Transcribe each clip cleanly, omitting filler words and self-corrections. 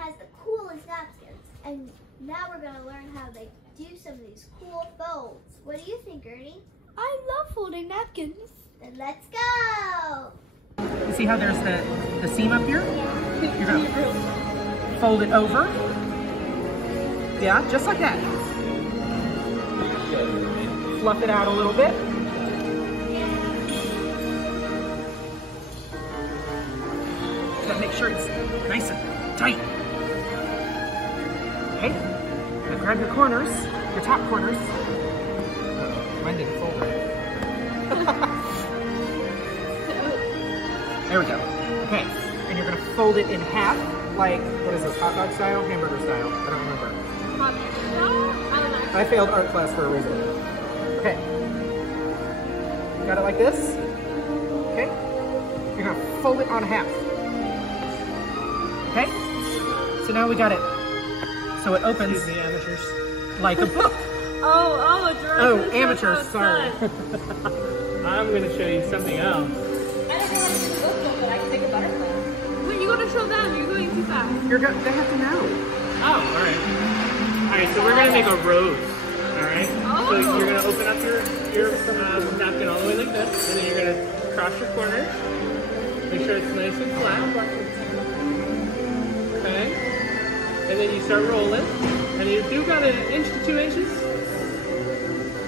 has the coolest napkins. And now we're going to learn how they do some of these cool folds. What do you think, Ernie? I love folding napkins. Then let's go! You see how there's the seam up here? Yeah. You're going to fold it over. Yeah, just like that. Fluff it out a little bit. Gotta make sure it's nice and tight. Okay, now grab your corners, your top corners. Mine didn't fold right. There we go. Okay, and you're gonna fold it in half, like, what is this, hot dog style, hamburger style? I don't remember. I failed art class for a reason. Okay. Got it like this? Okay. You're gonna fold it on half. Okay? So now we got it. So it opens. Excuse me, amateurs. Like a book. Oh, amateurs, sorry. I'm gonna show you something else. I don't know how to do the book, but I can make a butterfly. Wait, you gotta show them. You're going too fast. They have to know. Oh, alright. Alright, so we're gonna make a rose. Alright? So you're gonna open up your napkin all the way like this, and then you're gonna cross your corner. Make sure it's nice and flat. Okay? And then you start rolling. And you do got an inch to 2 inches.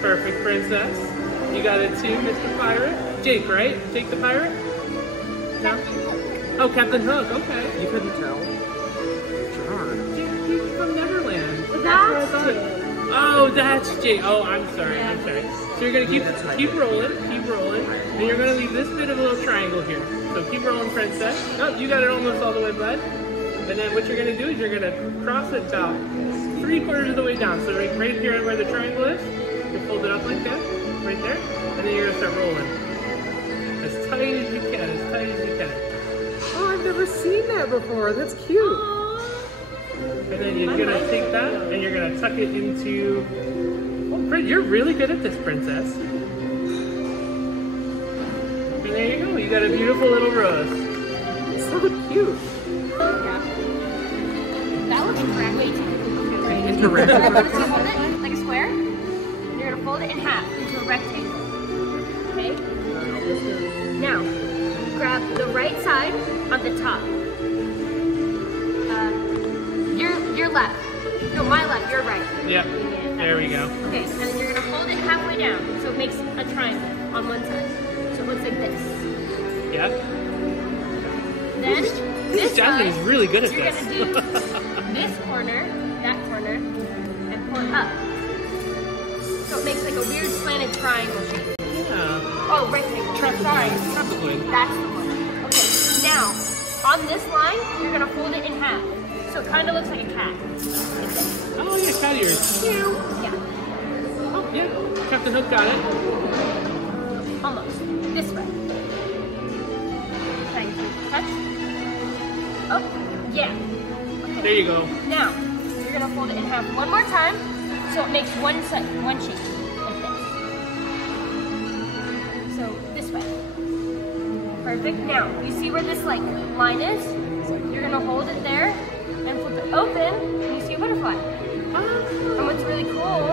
Perfect, princess. You got it too, Mr. Pirate. Jake, right? Jake the Pirate? No? Oh, Captain Hook, okay. You couldn't tell. Gerard. Jake from Neverland. That's Oh, that's Jake. Oh, I'm sorry. I'm sorry. So you're gonna keep rolling, and you're gonna leave this bit of a little triangle here. So keep rolling, princess. Oh, you got it almost all the way, bud. And then what you're gonna do is you're gonna cross it about 3/4 of the way down. So right here where the triangle is, you fold it up like that, right there, and then you're gonna start rolling as tight as you can, as tight as you can. Oh, I've never seen that before. That's cute. And then you're gonna take that and you're gonna tuck it into. Oh, you're really good at this, princess. And there you go. You got a beautiful little rose. So cute. That looks correct. Wait. Incorrect. You're gonna hold it like a square, and you're gonna fold it in half into a rectangle. Okay? Now, grab the right side on the top. Your left. No, my left, your right. Yep. There we go. Okay, and then you're gonna fold it halfway down, so it makes a triangle on one side. So it looks like this. Yep. Then, this Jasmine's side, really good at you're this. gonna do this corner, that corner, and pour up. So it makes like a weird slanted triangle shape. Yeah. Oh, rectangle. Sorry. Trapezioid. That's the one. Okay, now, on this line, you're gonna fold it in half. So it kind of looks like a cat. Oh yeah, cat ears. Yeah. Oh yeah, Captain Hook got it. Almost. This way. Okay, touch. Oh, yeah. Okay. There you go. Now, you're gonna fold it in half one more time, so it makes one shape, like this. So this way. Perfect. Now, you see where this like line is? You're gonna hold it there and flip it open, and you see a butterfly. And what's really cool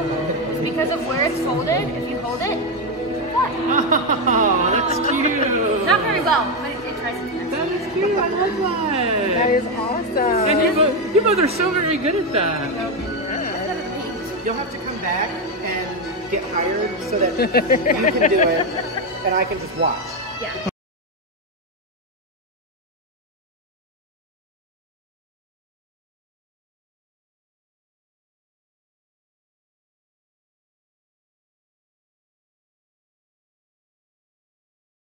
is because of where it's folded, if you hold it, you can fly. Oh, that's cute. Not very well, but it tries to do. That is cute. I love that. That is awesome. And you both are so very good at that. You'll have to come back and get hired so that you can do it and I can just watch. Yeah.